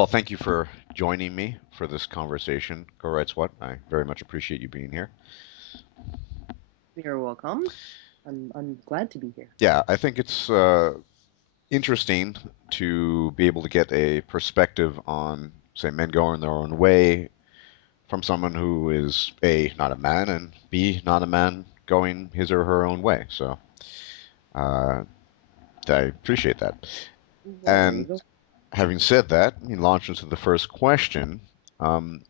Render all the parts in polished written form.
Well, thank you for joining me for this conversation. GirlWritesWhat. I very much appreciate you being here. You're welcome. I'm glad to be here. Yeah, I think it's interesting to be able to get a perspective on, say, men going their own way from someone who is A, not a man, and B, not a man going his or her own way. So uh, I appreciate that. Well, there you And go. having said that, we launch into the first question. Um,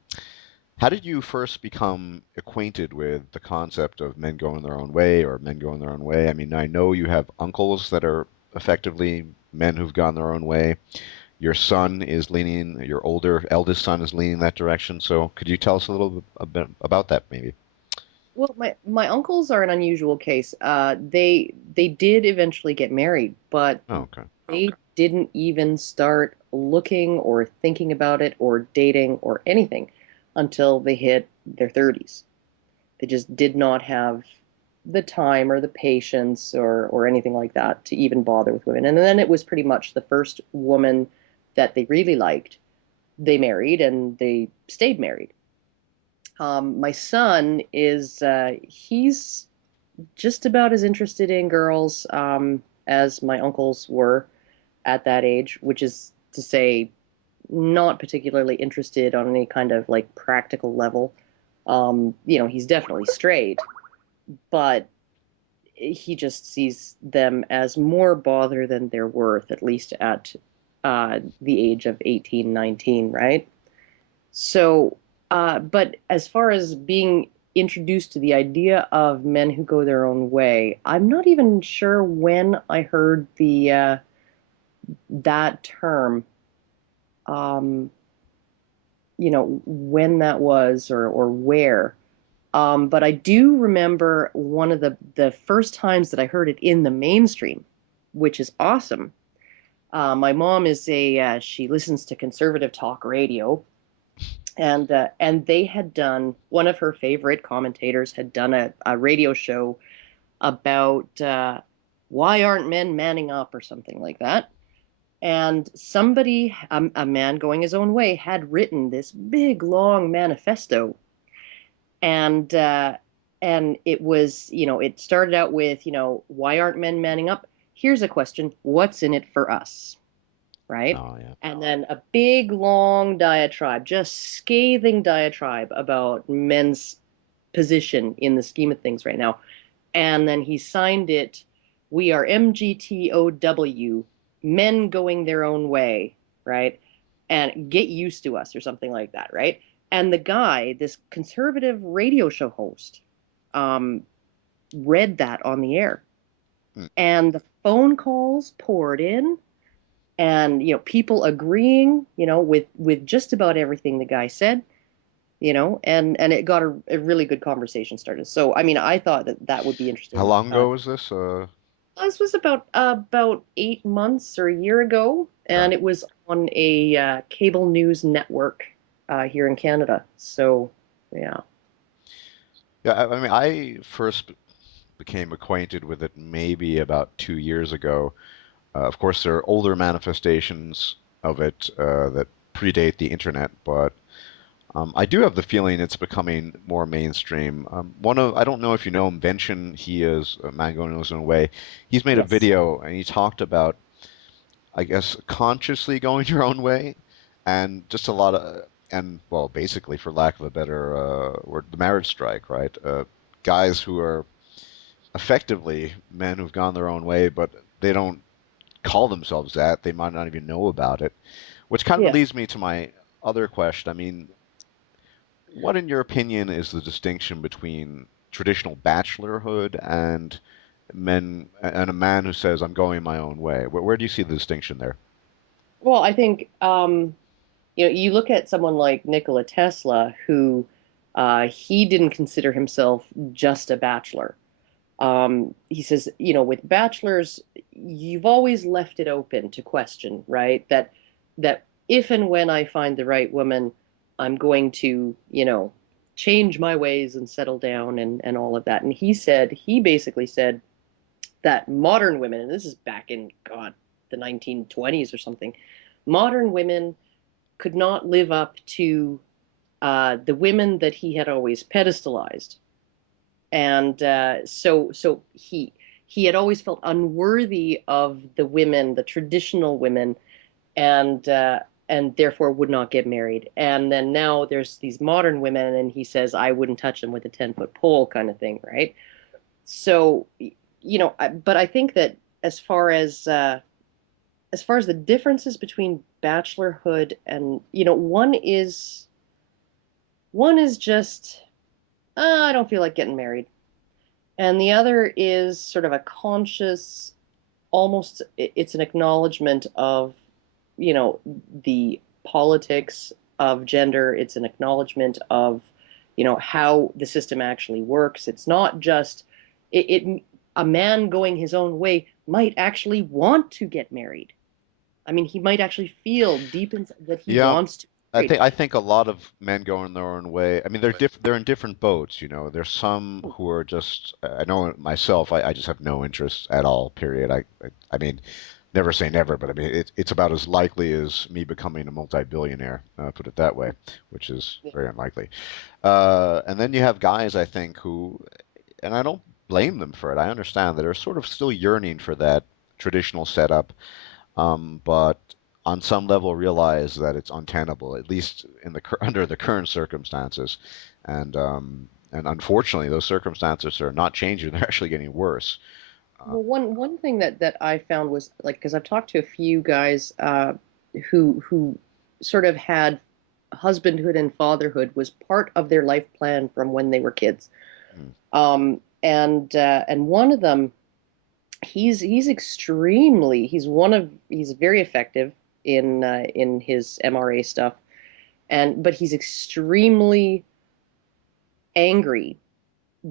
How did you first become acquainted with the concept of men going their own way or men going their own way? I mean, I know you have uncles that are effectively men who've gone their own way. Your son is leaning, your eldest son is leaning that direction. So could you tell us a bit about that, maybe? Well, my uncles are an unusual case. They did eventually get married, but Oh, okay. they didn't even start looking or thinking about it or dating or anything until they hit their 30s. They just did not have the time or the patience or anything like that to even bother with women. And then it was pretty much the first woman that they really liked. They married and they stayed married. My son is he's just about as interested in girls as my uncles were at that age, which is to say, not particularly interested on any kind of like practical level. He's definitely straight, but he just sees them as more bother than they're worth, at least at the age of 18, 19, right? So, but as far as being introduced to the idea of men who go their own way, I'm not even sure when I heard the that term. Um, when that was or where. But I do remember one of the first times that I heard it in the mainstream, which is awesome. My mom is she listens to conservative talk radio, and they had done one of her favorite commentators had done a radio show about why aren't men manning up or something like that. And somebody, a man going his own way, had written this big long manifesto, and it was, it started out with, why aren't men manning up? Here's a question: what's in it for us? Right? Oh, yeah. And then a big long diatribe, just scathing diatribe about men's position in the scheme of things right now. And then he signed it, we are MGTOW, men going their own way, right? And get used to us or something like that, right? And the guy, this conservative radio show host, um, read that on the air. Mm. And the phone calls poured in, and people agreeing, with just about everything the guy said, and it got a really good conversation started. So I mean, I thought that that would be How interesting. long ago was this? This was about 8 months or a year ago, Okay. and it was on a cable news network here in Canada. So yeah. Yeah, I mean, I first became acquainted with it maybe about 2 years ago. Of course, there are older manifestations of it that predate the internet, but I do have the feeling it's becoming more mainstream. I don't know if you know him, Benson. He is a man going his own way. He's made a Yes. video and he talked about, I guess, consciously going your own way, and just a lot of, and well, basically, for lack of a better word, the marriage strike, right? Guys who are effectively men who've gone their own way, but they don't call themselves that. They might not even know about it. Which kind of Yeah. leads me to my other question. I mean, what, in your opinion, is the distinction between traditional bachelorhood and a man who says, "I'm going my own way"? Where do you see the distinction there? Well, I think you look at someone like Nikola Tesla, who he didn't consider himself just a bachelor. He says, with bachelors, you've always left it open to question, right? That if and when I find the right woman, I'm going to, change my ways and settle down and all of that. And he basically said that modern women, and this is back in God, the 1920s or something, modern women could not live up to the women that he had always pedestalized, and so he had always felt unworthy of the women, the traditional women, and and therefore would not get married. And then now there's these modern women, and he says, I wouldn't touch them with a 10-foot pole, kind of thing, right? So, but I think that as far as far as the differences between bachelorhood and, one is just, I don't feel like getting married. And the other is sort of a conscious, almost, it's an acknowledgement of, the politics of gender. It's an acknowledgement of, how the system actually works. It's not just it a man going his own way might actually want to get married. I mean, he might actually feel deep inside that he Yeah, wants to get I married. think I think a lot of men go in their own way. I mean, they're in different boats, you know. There's some who are just I know myself, I just have no interest at all, period. I mean, never say never, but I mean it's about as likely as me becoming a multi-billionaire, put it that way, which is very unlikely. And then you have guys, I think, who, and I don't blame them for it. I understand that they're sort of still yearning for that traditional setup, but on some level realize that it's untenable, at least in the under the current circumstances, and unfortunately, those circumstances are not changing; they're actually getting worse. Uh, Well, one thing that I found was, like, because I've talked to a few guys who sort of had husbandhood and fatherhood was part of their life plan from when they were kids. mm, And one of them, he's very effective in his MRA stuff, but he's extremely angry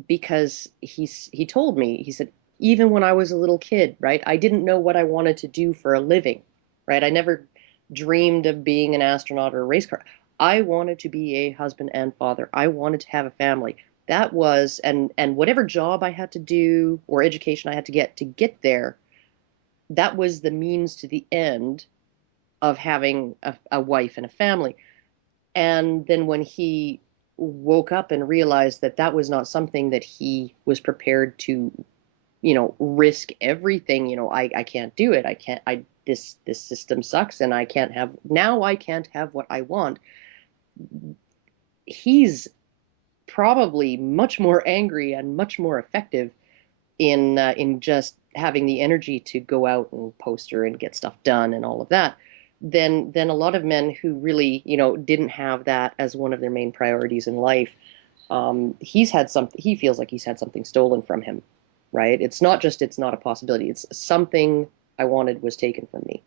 because he told me, he said, even when I was a little kid, right, I didn't know what I wanted to do for a living, right? I never dreamed of being an astronaut or a race car. I wanted to be a husband and father. I wanted to have a family. That was, and whatever job I had to do or education I had to get there, that was the means to the end of having a wife and a family. And then when he woke up and realized that that was not something that he was prepared to, risk everything, I can't do it. I can't, this system sucks, and I can't have what I want. He's probably much more angry and much more effective in just having the energy to go out and poster and get stuff done and all of that than a lot of men who really, didn't have that as one of their main priorities in life. He feels like he's had something stolen from him, right? It's not just, it's not a possibility. It's something I wanted was taken from me.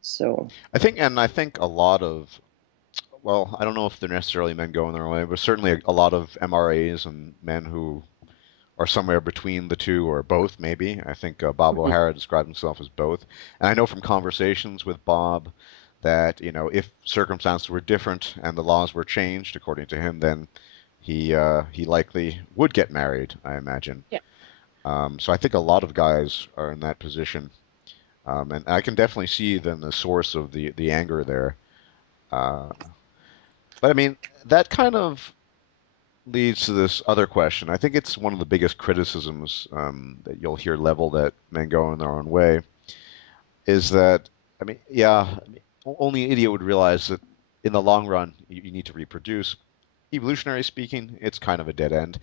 So, I think a lot of, well, I don't know if they're necessarily men going their own way, but certainly a lot of MRAs and men who are somewhere between the two or both, maybe. I think Bob O'Hara described himself as both. And I know from conversations with Bob that, you know, if circumstances were different and the laws were changed, according to him, then he likely would get married, I imagine. yeah. So I think a lot of guys are in that position, and I can definitely see then the source of the anger there. Uh, but I mean, that kind of leads to this other question. I think it's one of the biggest criticisms that you'll hear leveled at men going their own way is that, I mean, yeah, I mean, only an idiot would realize that in the long run, you need to reproduce. Evolutionary speaking, it's kind of a dead end.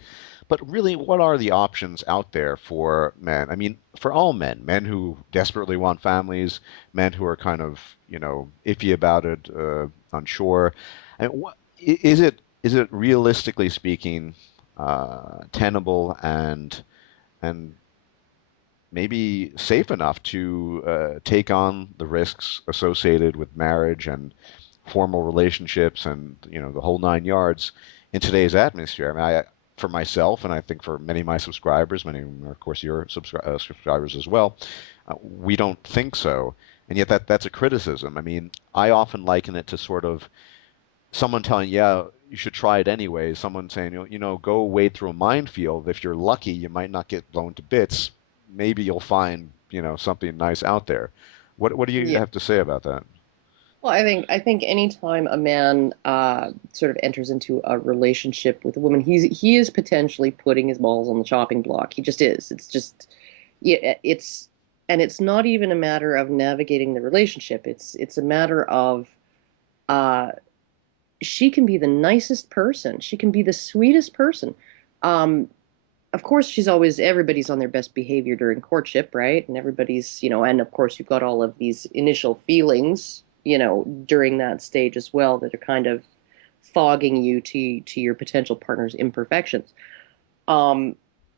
But really, what are the options out there for men? I mean, for all men, men who desperately want families, men who are kind of, you know, iffy about it, unsure. I mean, is it realistically speaking tenable and maybe safe enough to take on the risks associated with marriage and formal relationships and the whole nine yards in today's atmosphere? I mean, for myself, and I think for many of my subscribers, many of course your subscribers as well, we don't think so, and yet that's a criticism. I mean, I often liken it to sort of someone telling, yeah, you should try it anyway. Someone saying, go wade through a minefield. If you're lucky, you might not get blown to bits. Maybe you'll find, something nice out there. What do you Yeah. have to say about that? Well, I think anytime a man sort of enters into a relationship with a woman, he is potentially putting his balls on the chopping block. He just is. It's just yeah, it's not even a matter of navigating the relationship. It's a matter of uh she can be the nicest person. She can be the sweetest person. Um, of course, everybody's on their best behavior during courtship, right? And and of course, you've got all of these initial feelings, during that stage as well that are kind of fogging you to your potential partner's imperfections. Um,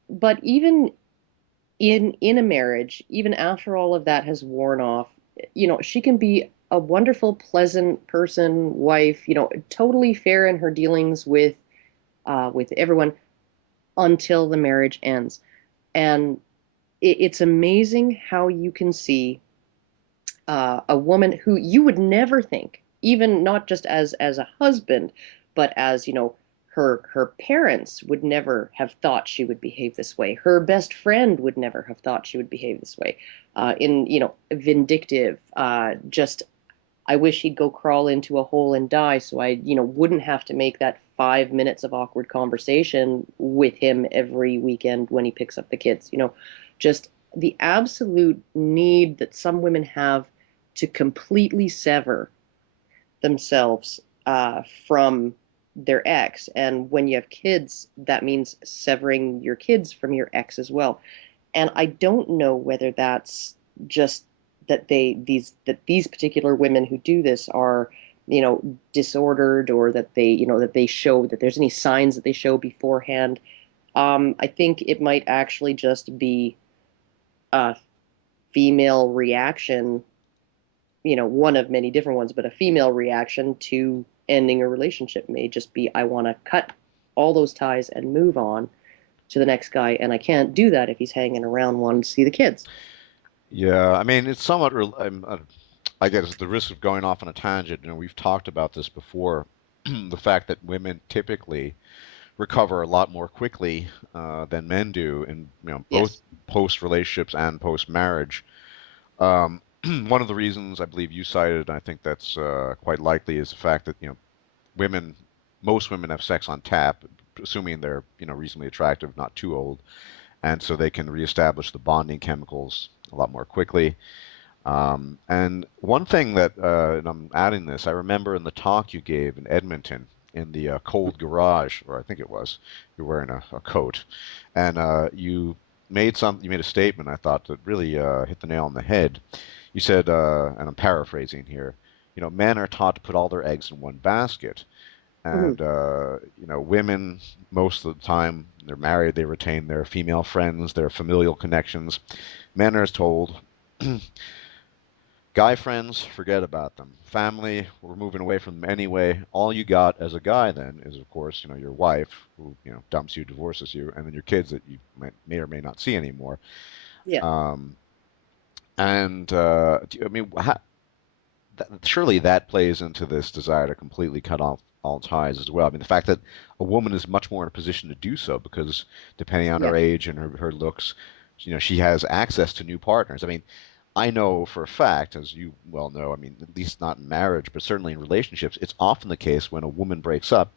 but even in a marriage, even after all of that has worn off, she can be a wonderful, pleasant person, wife, totally fair in her dealings with everyone until the marriage ends. And it's amazing how you can see a woman who you would never think, even not just as a husband, but as her parents would never have thought she would behave this way. Her best friend would never have thought she would behave this way. In vindictive, just I wish he'd go crawl into a hole and die so I wouldn't have to make that 5 minutes of awkward conversation with him every weekend when he picks up the kids. Just the absolute need that some women have to completely sever themselves from their ex. And when you have kids, that means severing your kids from your ex as well. And I don't know whether that's just that these particular women who do this are disordered, or that they show that there's any signs that they show beforehand. I think it might actually just be a female reaction, one of many different ones, but a female reaction to ending a relationship may just be, I want to cut all those ties and move on to the next guy, and I can't do that if he's hanging around wanting to see the kids. Yeah, I mean, it's somewhat. I guess the risk of going off on a tangent. We've talked about this before. The fact that women typically recover a lot more quickly than men do in both Yes. post relationships and post marriage. Um, one of the reasons I believe you cited, and I think that's quite likely, is the fact that women, most women have sex on tap, assuming they're reasonably attractive, not too old, and so they can reestablish the bonding chemicals a lot more quickly. And one thing that, and I'm adding this, I remember in the talk you gave in Edmonton in the cold garage, or I think it was, you're wearing a coat, and you made a statement I thought that really hit the nail on the head. You said, and I'm paraphrasing here, men are taught to put all their eggs in one basket, Hmm. and women most of the time they're married, they retain their female friends, their familial connections. Men are told guy friends, forget about them. Family, we're moving away from them anyway. All you got as a guy then is, of course, your wife who, dumps you, divorces you, and then your kids that you may or may not see anymore. Yeah. Um, and I mean, surely that plays into this desire to completely cut off all ties as well. I mean, the fact that a woman is much more in a position to do so because depending on Yeah. her age and her looks, she has access to new partners. I mean, I know for a fact, as you well know, I mean, at least not in marriage, but certainly in relationships, it's often the case when a woman breaks up,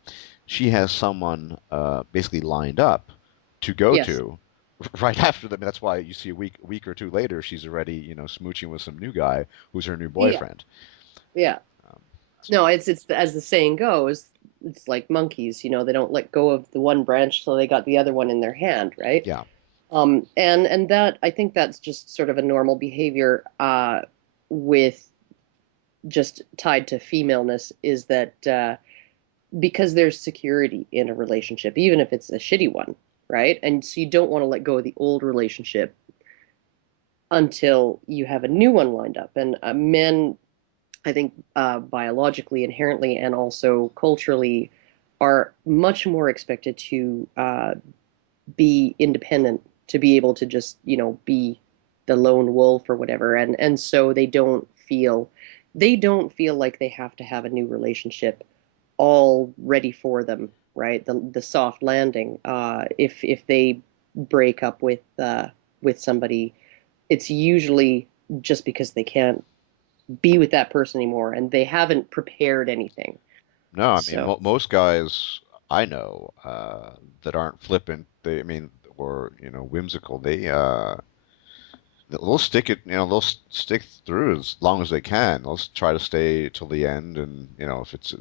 she has someone basically lined up to go Yes. to right after them. That's why you see a week or two later, she's already, smooching with some new guy who's her new Yeah. boyfriend. Yeah. Um, No, it's as the saying goes, it's like monkeys, they don't let go of the one branch till they got the other one in their hand, right? yeah, And that I think that's just sort of a normal behavior with just tied to femaleness, is that because there's security in a relationship, even if it's a shitty one, right? And so you don't want to let go of the old relationship until you have a new one lined up. And men, I think, biologically, inherently, and also culturally, are much more expected to be independent, to be able to just, be the lone wolf or whatever. And so they don't feel like they have to have a new relationship all ready for them, right? The soft landing. If they break up with somebody, it's usually just because they can't be with that person anymore, and they haven't prepared anything. No, I mean, So most guys I know that aren't flippant, or whimsical, they'll stick it, they'll stick through as long as they can. They'll try to stay till the end, and if it's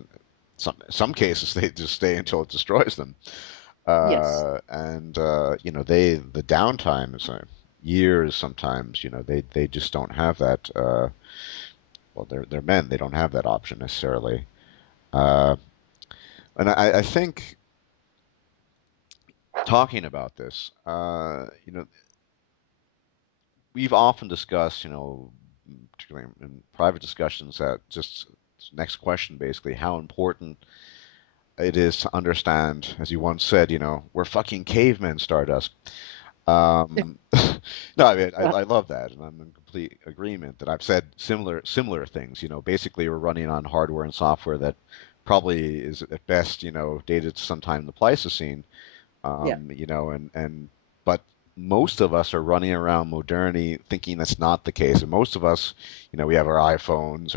some cases they just stay until it destroys them. yes, And the downtime is years sometimes. They just don't have that. Well, they're men. They don't have that option necessarily. Uh, and I think talking about this, we've often discussed, particularly in private discussions, that just next question basically, how important it is to understand, as you once said, we're fucking cavemen, Stardust. No, I mean, I love that, and I'm in complete agreement that I've said similar things. Basically, we're running on hardware and software that probably is at best, dated sometime in the Pleistocene. yeah, And but most of us are running around modernity thinking that's not the case. And most of us, we have our iPhones,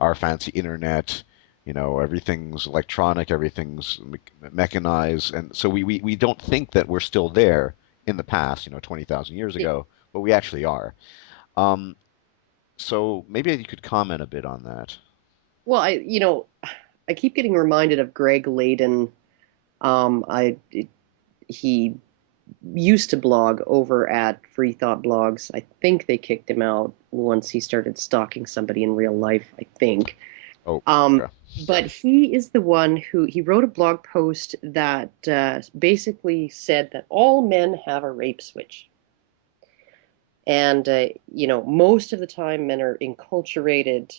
our fancy internet, everything's electronic, everything's mechanized, and so we don't think that we're still there in the past, 20,000 years yeah. ago, but we actually are. Um, so maybe you could comment a bit on that. Well, I keep getting reminded of Greg Layden. He used to blog over at Free Thought Blogs. I think they kicked him out once he started stalking somebody in real life, I think. Oh, Um, okay. but he is the one who he wrote a blog post that basically said that all men have a rape switch. And, most of the time men are enculturated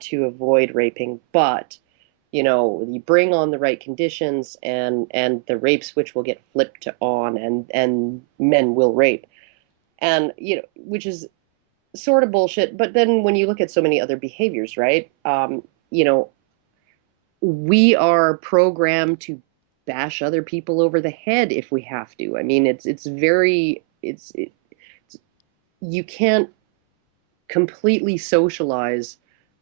to avoid raping, but, you bring on the right conditions and the rape switch will get flipped to on and men will rape. And, which is sort of bullshit. But then when you look at so many other behaviors, right? We are programmed to bash other people over the head if we have to. I mean, it's very, you can't completely socialize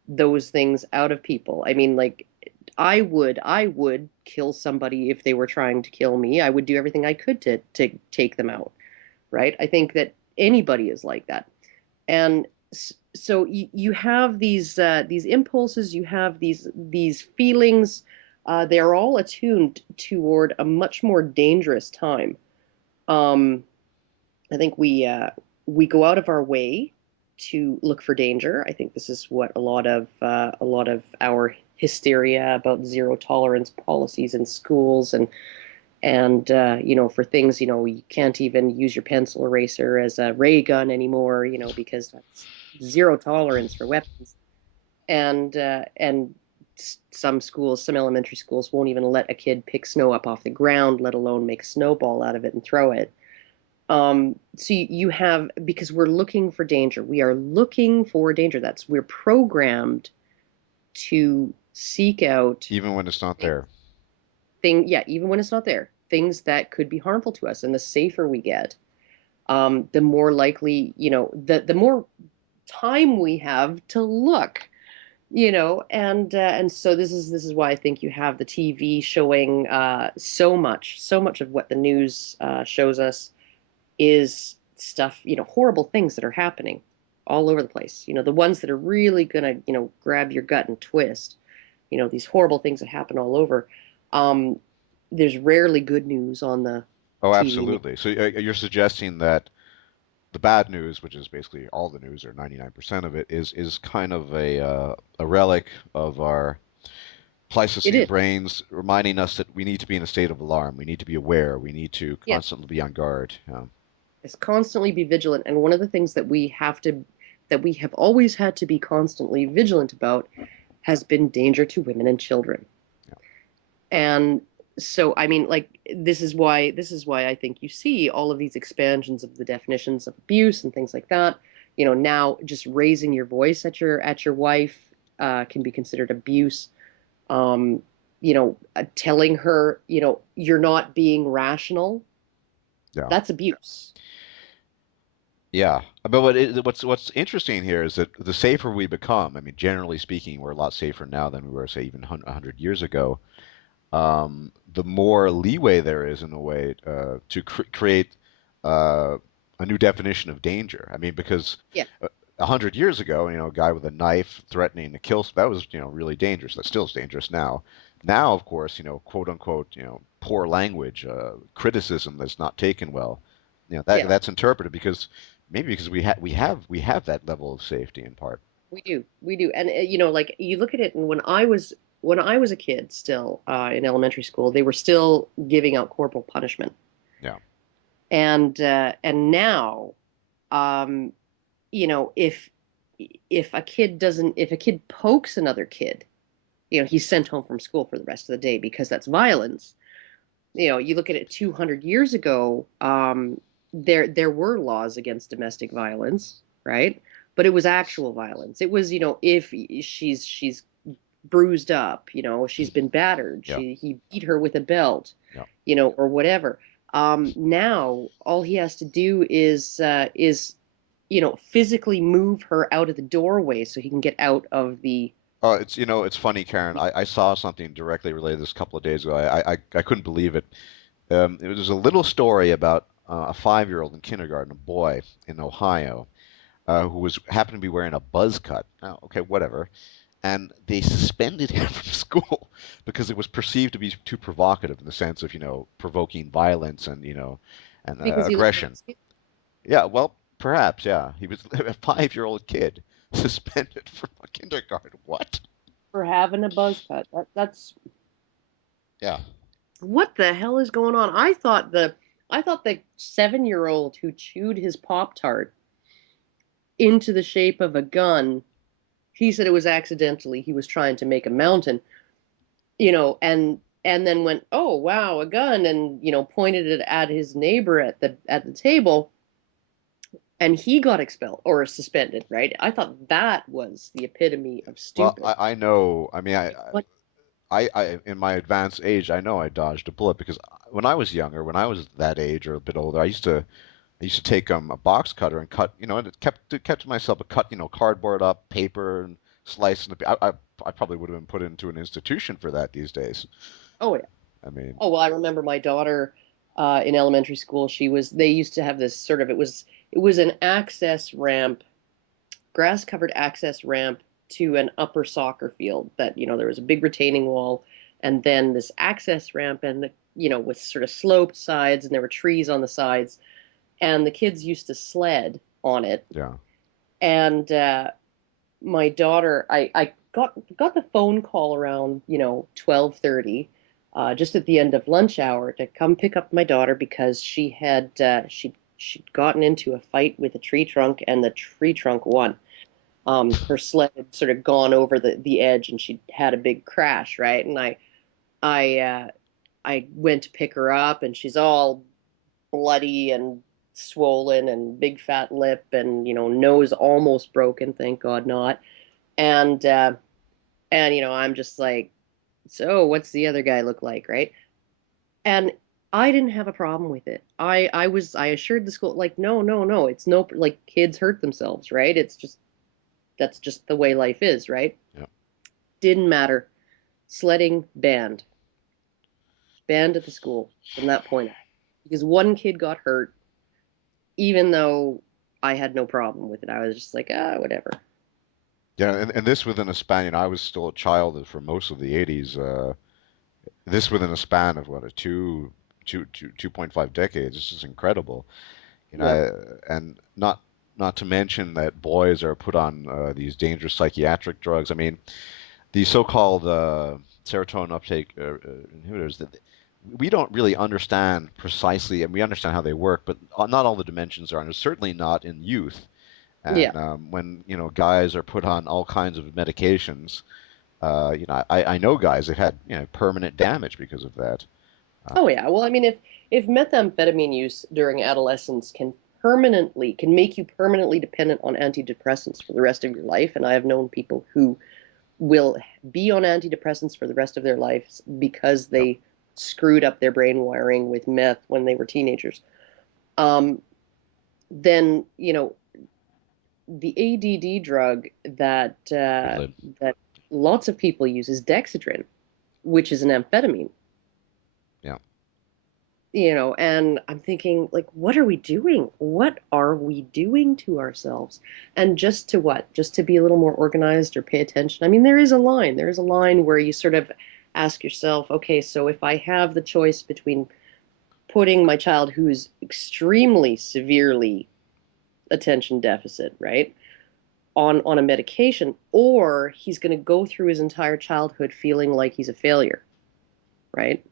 those things out of people. I mean, like I would kill somebody if they were trying to kill me. I would do everything I could to take them out, right? I think that anybody is like that. And so you have these impulses, you have these feelings. They're all attuned toward a much more dangerous time. Um, I think we go out of our way to look for danger. I think this is what a lot of our hysteria about zero tolerance policies in schools and for things you can't even use your pencil eraser as a ray gun anymore, because that's zero tolerance for weapons. And some schools, some elementary schools, won't even let a kid pick snow up off the ground, let alone make a snowball out of it and throw it. So you have, because we're looking for danger. We are looking for danger. We're programmed to seek out Even when it's not there. yeah, even when it's not there, things that could be harmful to us. And the safer we get, the more likely, the more time we have to look, and so this is why I think you have the TV showing so much of what the news shows us is stuff, horrible things that are happening all over the place. The ones that are really gonna, grab your gut and twist. These horrible things that happen all over. Um, there's rarely good news on the Oh, TV news. absolutely. So you're suggesting that the bad news, which is basically all the news, or 99% of it, is kind of a relic of our It Pleistocene is. brains, reminding us that we need to be in a state of alarm. We need to be aware. We need to Yes. constantly be on guard. It's constantly be vigilant. And one of the things that we have always had to be constantly vigilant about has been danger to women and children. Yeah. And so, I mean, like, this is why I think you see all of these expansions of the definitions of abuse and things like that. Now just raising your voice at your wife can be considered abuse. Telling her, you're not being rational, Yeah. that's abuse. Yeah, but what's interesting here is that the safer we become, I mean, generally speaking, we're a lot safer now than we were, say, even 100 years ago. The more leeway there is in a way to create uh, a new definition of danger. I mean, because Yeah, 100 years ago, a guy with a knife threatening to kill, that was, really dangerous. That still is dangerous now. Now, of course, quote unquote, poor language, criticism that's not taken well, yeah, that's interpreted because maybe because we have that level of safety in part. we do, and like you look at it, and when I was a kid, still in elementary school, they were still giving out corporal punishment, Yeah. and now, um, if a kid doesn't, if a kid pokes another kid, he's sent home from school for the rest of the day because that's violence. You look at it 200 years ago, there were laws against domestic violence, right? But it was actual violence. It was, if she's bruised up, she's been battered, Yeah. he beat her with a belt, Yeah. or whatever. Now all he has to do is physically move her out of the doorway so he can get out of the. Oh, it's funny, Karen. I saw something directly related this a couple of days ago. I couldn't believe it. It was a little story about a 5-year-old in kindergarten, a boy in Ohio, who was happened to be wearing a buzz cut. Now, okay, whatever. And they suspended him from school because it was perceived to be too provocative in the sense of, provoking violence and, and Because he looked like aggression. Yeah, well, perhaps, yeah. He was a 5-year-old kid suspended from a kindergarten. What? for having a buzz cut. That's Yeah. what the hell is going on? I thought the 7-year-old who chewed his Pop Tart into the shape of a gun, he said it was accidentally. He was trying to make a mountain, and then went, "Oh wow, a gun," and pointed it at his neighbor at the table, and he got expelled or suspended. Right? I thought that was the epitome of Well, stupid. I know. I mean, Like, what? in my advanced age, I know I dodged a bullet because when I was younger, when I was that age or a bit older, I used to take a box cutter and cut, and it kept to myself, but cut, cardboard up, paper, and slice. And I probably would have been put into an institution for that these days. Oh yeah. I mean, Oh well, I remember my daughter in elementary school. They used to have this sort of, it was an access ramp, grass covered access ramp to an upper soccer field that there was a big retaining wall, and then this access ramp, and with sort of sloped sides, and there were trees on the sides, and the kids used to sled on it. yeah, And my daughter, I got the phone call around 12:30, just at the end of lunch hour, to come pick up my daughter because she'd gotten into a fight with a tree trunk, and the tree trunk won. Her sled had sort of gone over the edge, and she had a big crash, right? And I I went to pick her up, and she's all bloody and swollen and big fat lip, and nose almost broken, thank God not. And I'm just like, so what's the other guy look like, right? And I didn't have a problem with it. I assured the school, like, no, no, no, it's no, like, kids hurt themselves, right? It's just, that's just the way life is, right? yeah, Didn't matter. Sledding banned at the school from that point on, because one kid got hurt, even though I had no problem with it. I was just like, whatever. yeah. And this within a span. I was still a child for most of the '80s. This within a span of what, a 2.5 decades. This is incredible. Yeah. And not to mention that boys are put on these dangerous psychiatric drugs. I mean, these so-called serotonin uptake inhibitors that we don't really understand precisely, and we understand how they work, but not all the dimensions are, and it's certainly not in youth. Yeah. And when guys are put on all kinds of medications, I know guys that had permanent damage because of that. Uh, Oh yeah. Well, I mean, if methamphetamine use during adolescence can make you permanently dependent on antidepressants for the rest of your life, and I have known people who will be on antidepressants for the rest of their lives because yep. they screwed up their brain wiring with meth when they were teenagers. Um, then, the ADD drug Ritalin. that lots of people use is dexedrine, which is an amphetamine. Yeah. And I'm thinking, like, what are we doing? What are we doing to ourselves? And just to what? Just to be a little more organized or pay attention? I mean, there is a line. There is a line where you sort of ask yourself, okay, so if I have the choice between putting my child who's extremely severely attention deficit, right, on a medication, or he's going to go through his entire childhood feeling like he's a failure, right?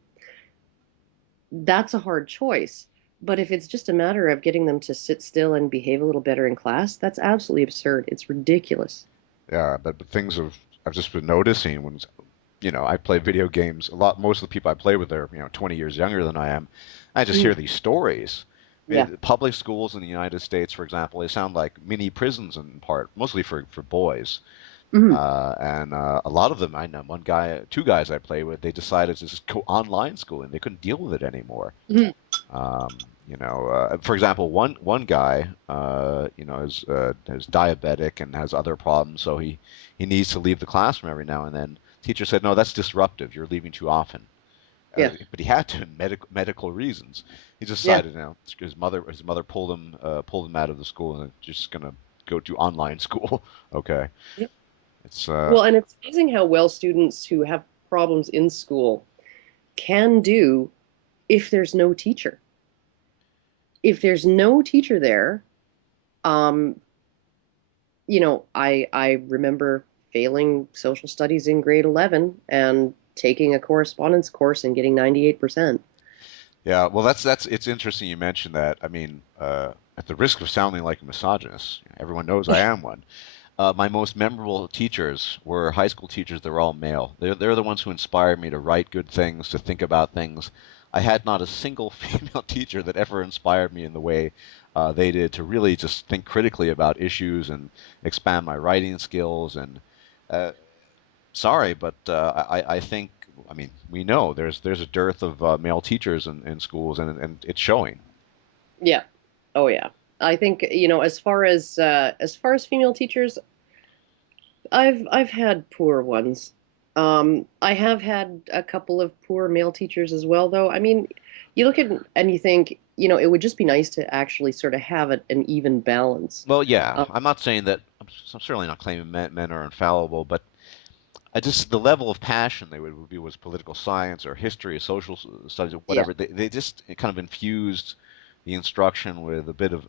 That's a hard choice. But if it's just a matter of getting them to sit still and behave a little better in class, that's absolutely absurd. It's ridiculous. Yeah, but things have I've just been noticing when I play video games a lot. Most of the people I play with are 20 years younger than I am. I just hear Mhm. these stories. I Yeah. mean, public schools in the United States, for example, they sound like mini prisons in part, mostly for boys. Hmm. And a lot of them, I know one guy, two guys I play with, they decided to just go online schooling. They couldn't deal with it anymore. Hmm. For example, one guy, is diabetic and has other problems, so he needs to leave the classroom every now and then. Teacher said, "No, that's disruptive. You're leaving too often." Yeah. But he had to medical reasons. He Yeah. decided, his mother pulled him out of the school and just gonna go to online school. Okay, Yeah. it's Well, and it's amazing how well students who have problems in school can do if there's no teacher. If there's no teacher there, um, I remember failing social studies in grade 11 and taking a correspondence course and getting 98%. Yeah, well, that's it's interesting you mentioned that. I mean, at the risk of sounding like a misogynist, everyone knows I am one. My most memorable teachers were high school teachers that were all male. They're the ones who inspired me to write good things, to think about things. I had not a single female teacher that ever inspired me in the way they did to really just think critically about issues and expand my writing skills. And uh, sorry, but I think, I mean, we know there's a dearth of male teachers in schools, and it's showing. Yeah. Oh yeah. I think, as far as female teachers, I've had poor ones. I have had a couple of poor male teachers as well, though. I mean, you look at and you think, it would just be nice to actually sort of have an even balance. Well, yeah, Um, I'm not saying that. I'm certainly not claiming men are infallible, but I just the level of passion they would review was political science or history, or social studies, or yeah. whatever. They just kind of infused the instruction with a bit of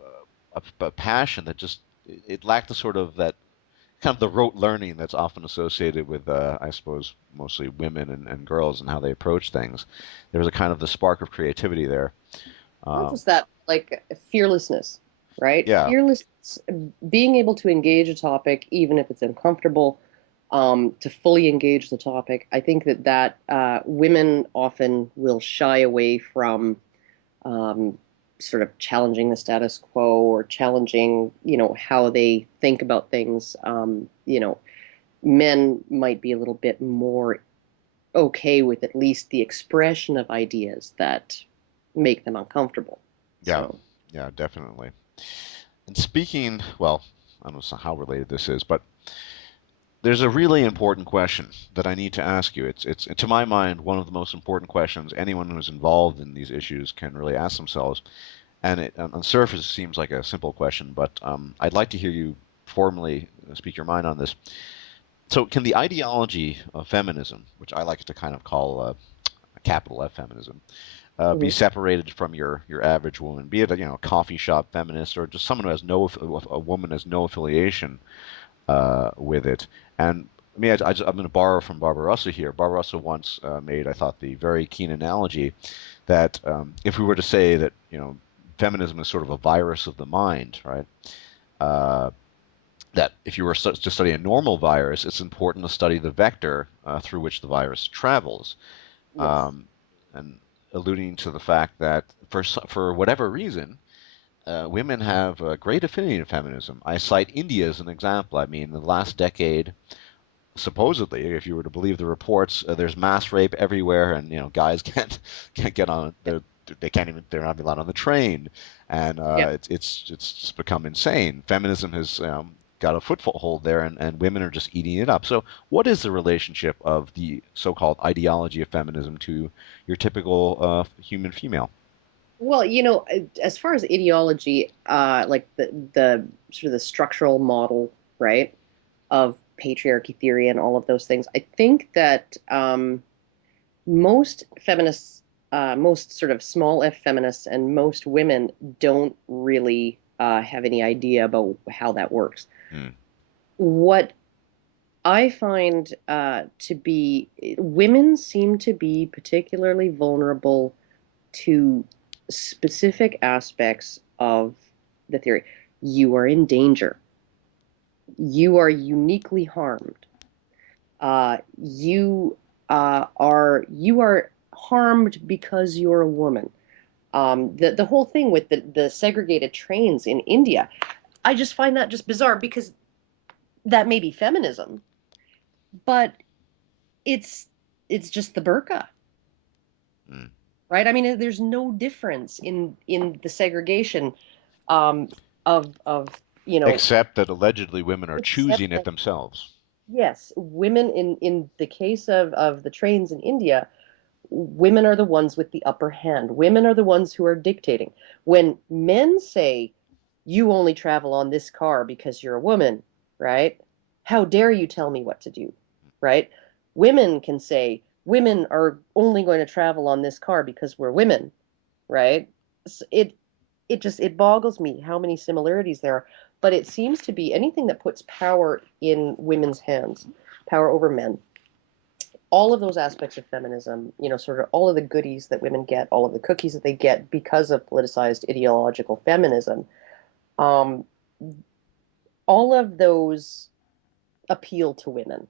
a passion that just it lacked the sort of that kind of the rote learning that's often associated with, I suppose, mostly women and girls and how they approach things. There was a kind of the spark of creativity there. Not Um, just that, like fearlessness, right? yeah, Fearless, being able to engage a topic, even if it's uncomfortable, to fully engage the topic. I think that women often will shy away from sort of challenging the status quo or challenging, how they think about things. Men might be a little bit more okay with at least the expression of ideas that make them uncomfortable. yeah, So. yeah, definitely. And speaking, well, I don't know how related this is, but there's a really important question that I need to ask you. It's to my mind one of the most important questions anyone who's involved in these issues can really ask themselves. And it on the surface it seems like a simple question, but I'd like to hear you formally speak your mind on this. So, can the ideology of feminism, which I like to kind of call a capital F feminism, be Mhm. separated from your average woman, be it a coffee shop feminist or just someone who has no a woman has no affiliation with it? And I'm going to borrow from Barbara Russell here. Barbara Russell once made, I thought, the very keen analogy that if we were to say that feminism is sort of a virus of the mind, right? Uh, that if you were to study a normal virus, it's important to study the vector through which the virus travels, Yes. um, and alluding to the fact that for whatever reason, women have a great affinity to feminism. I cite India as an example. I mean, in the last decade, supposedly, if you were to believe the reports, there's mass rape everywhere, and guys can't get on. they can't even they're not allowed on the train, and Yeah. it's just become insane. Feminism has got a foothold there, and women are just eating it up. So, what is the relationship of the so-called ideology of feminism to your typical human female? Well, as far as ideology, like the sort of the structural model, right, of patriarchy theory and all of those things, I think that most feminists, most sort of small f feminists, and most women don't really have any idea about how that works. Hmm. What I find to be women seem to be particularly vulnerable to specific aspects of the theory. You are in danger. You are uniquely harmed. You are harmed because you're a woman. The whole thing with the segregated trains in India, I just find that just bizarre because that may be feminism, but it's it's just the burqa, Hmm. right? I mean, there's no difference in the segregation um, of you know, Except that allegedly women are except choosing it that themselves. yes, women in the case of the trains in India, women are the ones with the upper hand. Women are the ones who are dictating. When men say, you only travel on this car because you're a woman, right? How dare you tell me what to do, right? Women can say, women are only going to travel on this car because we're women, right? It boggles me how many similarities there are. But it seems to be anything that puts power in women's hands, power over men, all of those aspects of feminism, sort of all of the goodies that women get, all of the cookies that they get because of politicized ideological feminism, um, all of those appeal to women,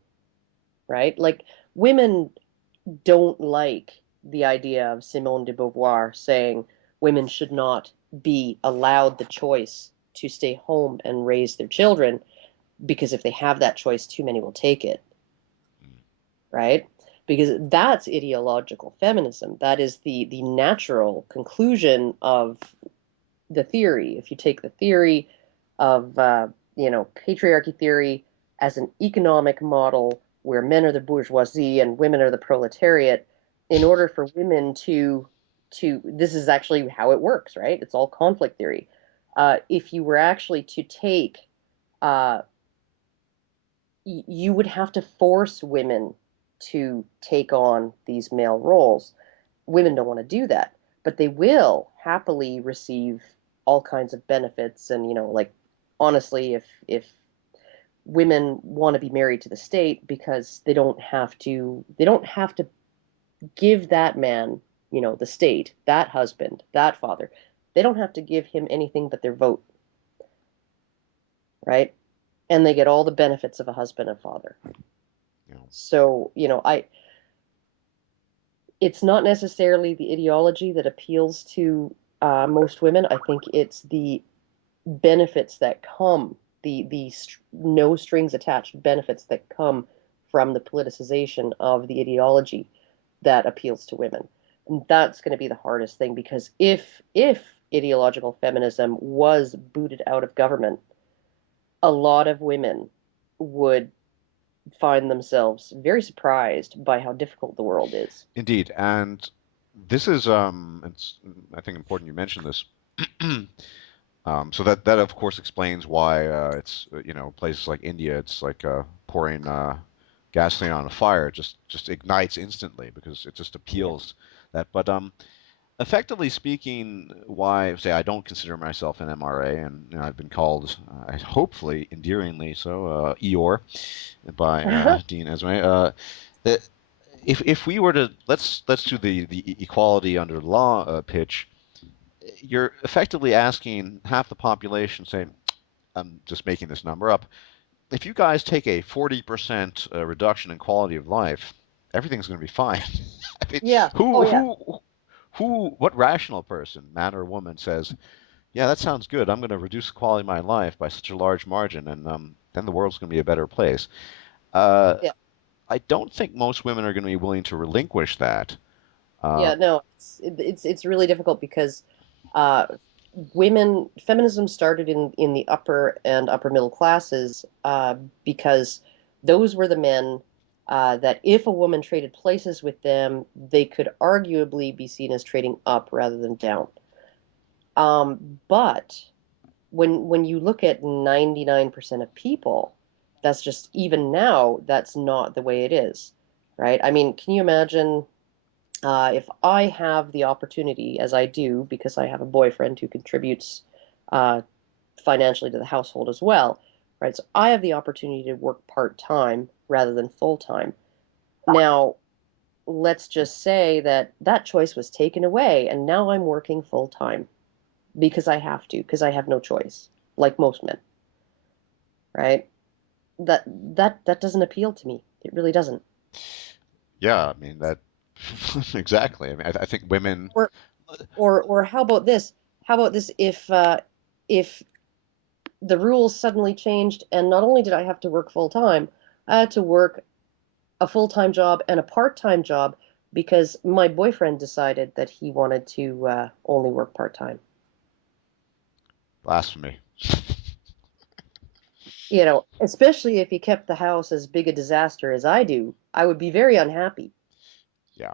right? Like women don't like the idea of Simone de Beauvoir saying women should not be allowed the choice to stay home and raise their children because if they have that choice, too many will take it, right? Because that's ideological feminism. That is the natural conclusion of the theory. If you take the theory of patriarchy theory as an economic model where men are the bourgeoisie and women are the proletariat, in order for women to this is actually how it works, right? It's all conflict theory. If you were actually to take uh, you would have to force women to take on these male roles. Women don't want to do that, but they will happily receive all kinds of benefits. And like honestly, if women want to be married to the state because they don't have to give that man, the state, that husband, that father, they don't have to give him anything but their vote, right? And they get all the benefits of a husband and father. You know, So, it's not necessarily the ideology that appeals to most women. I think it's the benefits that come, the no strings attached benefits that come from the politicization of the ideology that appeals to women. And that's going to be the hardest thing because if ideological feminism was booted out of government, a lot of women would find themselves very surprised by how difficult the world is. indeed, and this is it's I think important you mentioned this. So that of course explains why it's places like India, it's like pouring gasoline on a fire. It just ignites instantly because it just Yeah. appeals that. But effectively speaking, why say I don't consider myself an MRA, and I've been called, hopefully endearingly so, Eeyore by Dean Esme. That if we were to let's do the equality under law pitch, you're effectively asking half the population, say, I'm just making this number up, if you guys take a 40% reduction in quality of life, everything's going to be fine. I mean, Yeah. Oh, who yeah. who what rational person, man or woman, says, yeah, that sounds good. I'm going to reduce the quality of my life by such a large margin, and then the world's going to be a better place. Uh, Yeah. I don't think most women are going to be willing to relinquish that. Uh, Yeah, no, it's really difficult because uh, feminism started in the upper and upper middle classes because those were the men that if a woman traded places with them, they could arguably be seen as trading up rather than down. But when you look at 99% of people, that's just even now, that's not the way it is, right? I mean, can you imagine if I have the opportunity, as I do, because I have a boyfriend who contributes uh, financially to the household as well, right? So I have the opportunity to work part-time rather than full-time. Now, let's just say that that choice was taken away, and now I'm working full-time because I have to, because I have no choice, like most men, right? That doesn't appeal to me. It really doesn't. yeah, I mean that exactly. I mean, I think women. Or or how about this? How about this if the rules suddenly changed, and not only did I have to work full time, I had to work a full time job and a part time job because my boyfriend decided that he wanted to only work part time. Blasphemy. You know, especially if he kept the house as big a disaster as I do, I would be very unhappy. Yeah.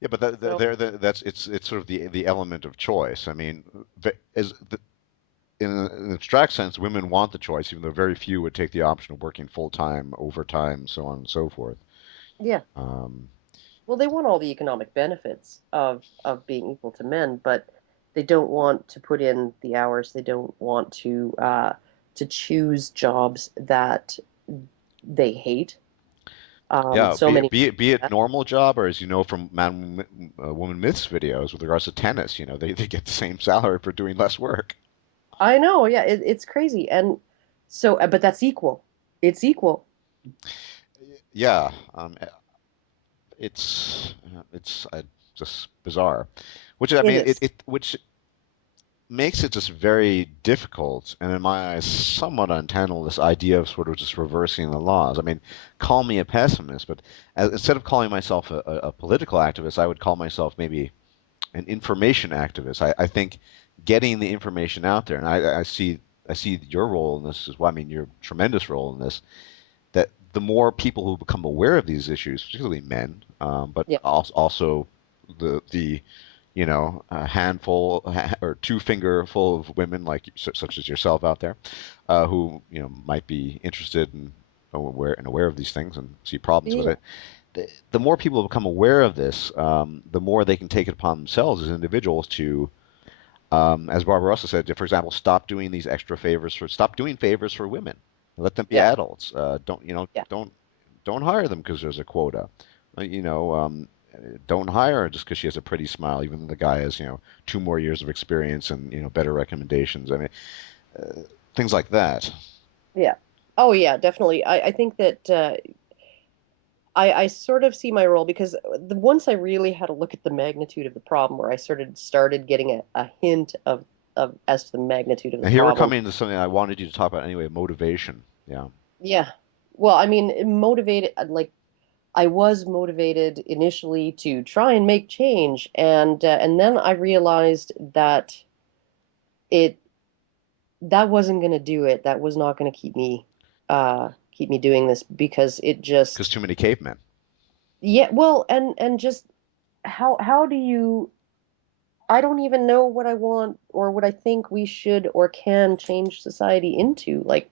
Yeah, but So, that's it's sort of the element of choice. I mean, as in an abstract sense, women want the choice, even though very few would take the option of working full time, overtime, so on and so forth. yeah. Um, Well, they want all the economic benefits of being equal to men, but they don't want to put in the hours. They don't want to choose jobs that they hate. yeah, So be it, many. be it be it normal job, or as you know from man woman myths videos with regards to tennis, they get the same salary for doing less work. I know, yeah, it's crazy, and so, but that's equal. It's equal. Yeah, it's just bizarre, which I It mean is. it which makes it just very difficult and in my eyes somewhat untenable, this idea of sort of just reversing the laws. I mean, call me a pessimist, but instead of calling myself a political activist, I would call myself maybe an information activist. I think getting the information out there, and I see your role in this as well. I mean, your tremendous role in this. That the more people who become aware of these issues, particularly men, but Yeah. also the a handful or two finger full of women like such as yourself out there, who might be interested and aware of these things and see problems with Yeah. it. The more people become aware of this, the more they can take it upon themselves as individuals to, as Barbarossa said, for example, stop doing favors for women. Let them be Yeah. adults. Don't Yeah. don't hire them because there's a quota. Uh, you know, um, don't hire her just because she has a pretty smile, even though the guy has 2 more years of experience and better recommendations. I mean, uh, things like that. Yeah. Oh, yeah, definitely. I think that I sort of see my role because once I really had a look at the magnitude of the problem, where I started getting a hint of as to the magnitude of the And here we're problem. coming into something I wanted you to talk about anyway, motivation. Yeah. Yeah. Well, I mean, motivated, like I was motivated initially to try and make change, and then I realized that it that wasn't going to do it. That was not going to keep me doing this because it Because just too many cavemen. yeah, well, and just how do you I don't even know what I want or what I think we should or can change society into. Like,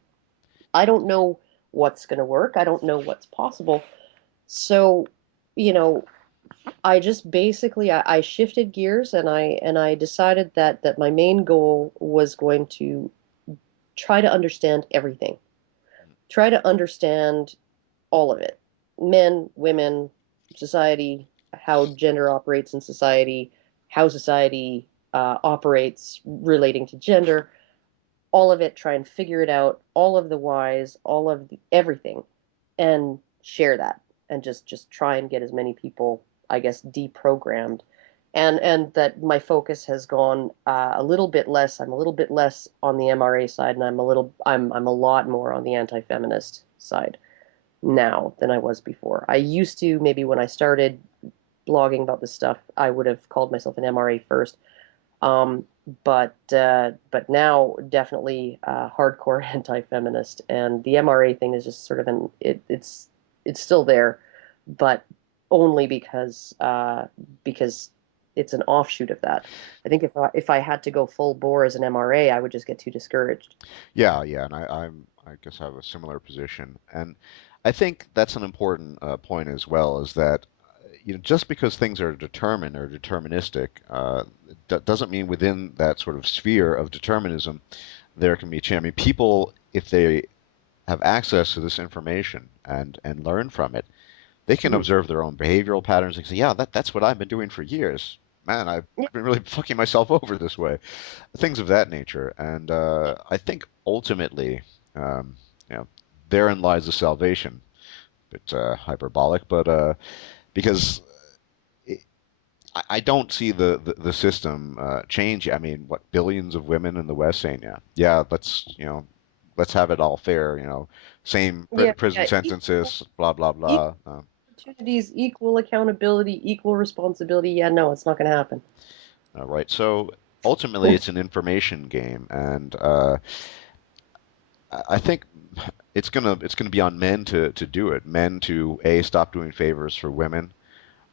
I don't know what's going to work. I don't know what's possible. So, you know, I just basically I shifted gears and I decided that my main goal was going to try to understand everything. Try to understand all of it. Men, women, society, how gender operates in society, how society operates relating to gender, all of it, try and figure it out, all of the whys, all of everything, and share that, and just try and get as many people, I guess, deprogrammed. And that my focus has gone a little bit less. I'm a little bit less on the MRA side, and I'm a lot more on the anti-feminist side. now than I was before. I used to, maybe when I started blogging about this stuff, I would have called myself an MRA first. Um, but now definitely hardcore anti-feminist, and the MRA thing is just sort of it's still there, but only because it's an offshoot of that. I think if I had to go full bore as an MRA, I would just get too discouraged. Yeah, yeah, and I guess I have a similar position, and I think that's an important point as well, is that just because things are determined or deterministic, doesn't mean within that sort of sphere of determinism there can be change. I mean, people, if they have access to this information and learn from it, they can Mhm. observe their own behavioral patterns and say, yeah, that's what I've been doing for years. Man, I've Yeah. been really fucking myself over this way. Things of that nature. And I think ultimately, um, you know, therein lies the salvation. It's hyperbolic, but because it, I don't see the system change. I mean, what, billions of women in the West saying, yeah, let's have it all fair, same Yeah, prison yeah. Equal, sentences, blah blah equal blah. opportunities, equal accountability, equal responsibility. Yeah, no, it's not going to happen. Right. So ultimately, it's an information game, and I think it's gonna be on men to do it. Men to A, stop doing favors for women,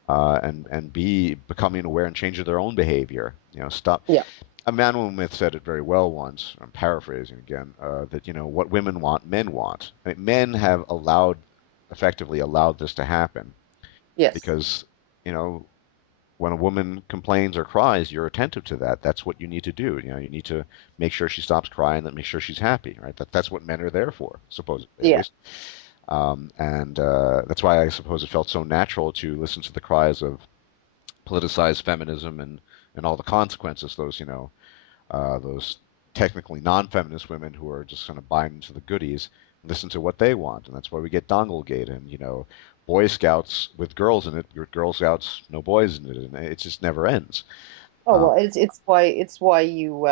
and B, becoming aware and changing their own behavior. Stop. Yeah. A man or myth said it very well once. I'm paraphrasing again. That what women want, men want. I mean, men have effectively allowed this to happen Yes. because you know when a woman complains or cries, you're attentive to that. That's what you need to do. You need to make sure she stops crying and make sure she's happy, right? That's what men are there for, supposedly, at Yeah. least. And that's why I suppose it felt so natural to listen to the cries of politicized feminism and all the consequences those technically non-feminist women who are just kind of buying into the goodies, listen to what they want, and that's why we get Donglegate and Boy Scouts with girls in it, Girl Scouts no boys in it, and it just never ends. Oh Um, well, it's why you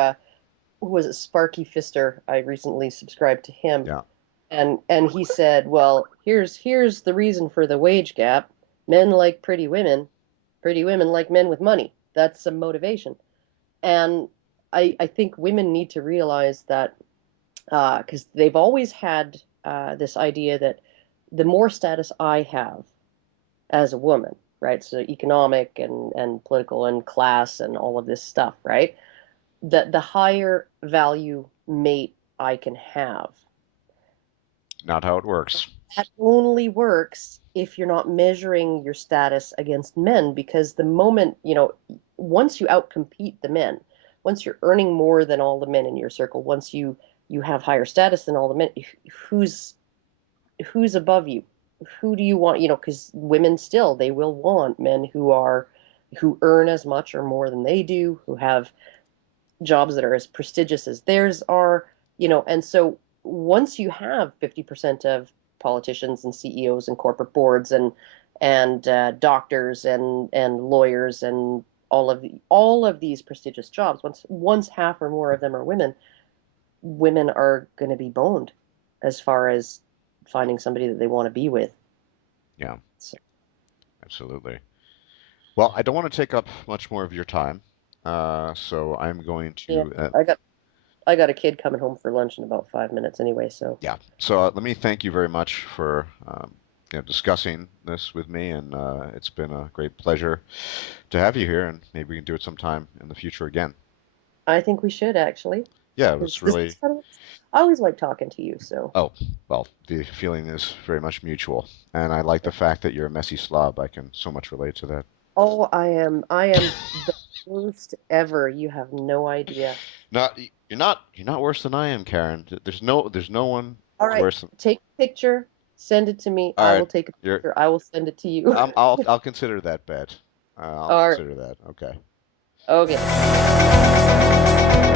who was it, Sparky Fister? I recently subscribed to him, yeah, and he said, well, here's the reason for the wage gap. Men like pretty women like men with money. That's some motivation. And I think women need to realize that because they've always had this idea that the more status I have as a woman, right? So economic and political and class and all of this stuff, right? The higher value mate I can have. not how it works. That only works if you're not measuring your status against men, because the moment, once you outcompete the men, once you're earning more than all the men in your circle, once you have higher status than all the men, who's who's above you? Who do you want? Because women still, they will want men who earn as much or more than they do, who have jobs that are as prestigious as theirs are, and so once you have 50% of politicians and CEOs and corporate boards and doctors and lawyers and all of these prestigious jobs, once half or more of them are women, women are going to be boned as far as finding somebody that they want to be with. Yeah, So, absolutely. Well, I don't want to take up much more of your time, so I'm going yeah, to I got a kid coming home for lunch in about 5 minutes anyway, so yeah. So let me thank you very much for discussing this with me, and it's been a great pleasure to have you here, and maybe we can do it sometime in the future again. I think we should actually, Yeah, it because was this is really. kind of, I always like talking to you, so. Oh, well, the feeling is very much mutual, and I like the fact that you're a messy slob. I can so much relate to that. Oh, I am the worst ever. You have no idea. You're not worse than I am, Karen. There's no one All right, worse than. take a picture, send it to me. All I right, will take a you're. picture. I will send it to you. I'll consider that bet. I'll All right. consider that. Okay. Okay.